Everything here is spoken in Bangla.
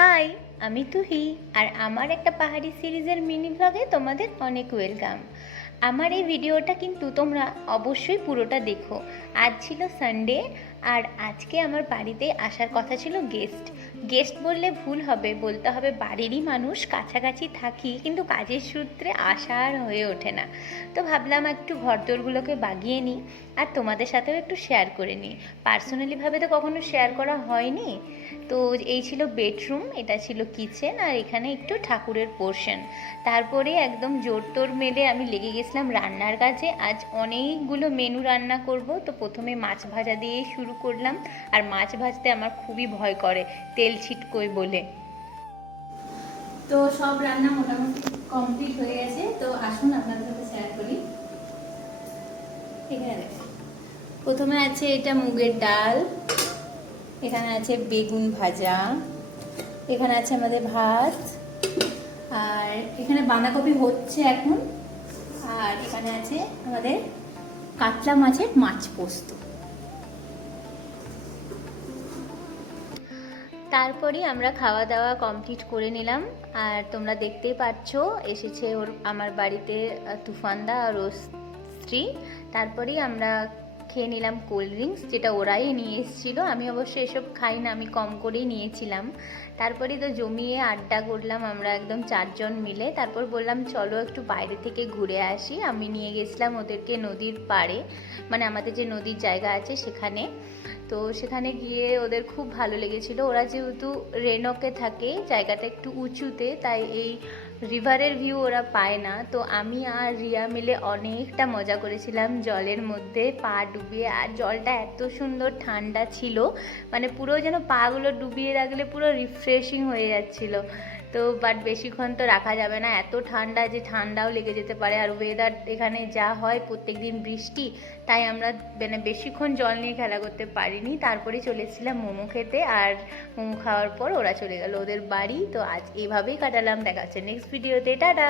হাই, আমি তুহি আর আমার একটা পাহাড়ি সিরিজের মিনি ব্লগে তোমাদের অনেক ওয়েলকাম। আমার এই ভিডিওটা কিন্তু তোমরা অবশ্যই পুরোটা দেখো। আজ ছিল সানডে আর আজকে আমার বাড়িতে আসার কথা ছিল গেস্ট। গেস্ট বললে ভুল হবে, বলতে হবে বাড়িরই মানুষ, কাছাকাছি থাকি কিন্তু কাজের সূত্রে আসা আর হয়ে ওঠে না। তো ভাবলাম একটু ঘরদোরগুলোকে বাগিয়ে নিই আর তোমাদের সাথেও একটু শেয়ার করে নিই। পার্সোনালিভাবে তো কখনো শেয়ার করা হয়নি। তো এই ছিল বেডরুম, এটা ছিল কিচেন আর এখানে একটু ঠাকুরের পোর্শন। তারপরে একদম জোর তোর মেলে আমি লেগে গেছিলাম রান্নার কাজে। আজ অনেকগুলো মেনু রান্না করব। তো প্রথমে মাছ ভাজা দিয়ে শুরু করলাম। আর মাছ ভাজতে আমার খুবই ভয় করে, তেল ছিটকোয় বলে। তো সব রান্না মোটামুটি কমপ্লিট হয়ে গেছে। তো আসুন আপনাদের সাথে শেয়ার করি। এখানে দেখুন, প্রথমে আছে এটা মুগের ডাল, এখানে আছে বেগুন ভাজা, এখানে আছে আমাদের ভাত, আর এখানে বাঁধাকপি হচ্ছে এখন, আর এখানে আছে আমাদের কাতলা মাছের মাছ পোস্ত। তারপরে আমরা খাওয়া দাওয়া কমপ্লিট করে নিলাম। আর তোমরা দেখতেই পাচ্ছ এসেছে আমার বাড়িতে তুফানদা আর ওর স্ত্রী। তারপরেই আমরা খেয়ে নিলাম কোল্ড ড্রিঙ্কস, যেটা ওরাই নিয়ে এসেছিলো। আমি অবশ্য এসব খাই না, আমি কম করেই নিয়েছিলাম। তারপরে তো জমিয়ে আড্ডা করলাম আমরা একদম 4 জন মিলে। তারপর বললাম চলো একটু বাইরে থেকে ঘুরে আসি। আমি নিয়ে গেছিলাম ওদেরকে নদীর পাড়ে, মানে আমাদের যে নদীর জায়গা আছে সেখানে। তো সেখানে গিয়ে ওদের খুব ভালো লেগেছিলো। ওরা যেহেতু রেনকে থাকে, জায়গাটা একটু উঁচুতে, তাই এই রিভারের ভিউ ওরা পায় না। তো আমি আর রিয়া মিলে অনেকটা মজা করেছিলাম জলের মধ্যে পা ডুবিয়ে। আর জলটা এত সুন্দর ঠান্ডা ছিল, মানে পুরো যেন পাগুলো ডুবিয়ে রাখলে পুরো রিফ্রেশিং হয়ে যাচ্ছিলো। তো বাট বেশিক্ষণ তো রাখা যাবে না, এত ঠান্ডা যে ঠান্ডাও লেগে যেতে পারে। আর ওয়েদার এখানে যা হয় প্রত্যেক দিন বৃষ্টি, তাই আমরা মানে বেশিক্ষণ জল নিয়ে খেলা করতে পারিনি। তারপরে চলে এসেছিলাম মোমো খেতে, আর মোমো খাওয়ার পর ওরা চলে গেল ওদের বাড়ি। তো আজ এভাবেই কাটালাম। দেখা হচ্ছে নেক্সট ভিডিওতে, টাটা।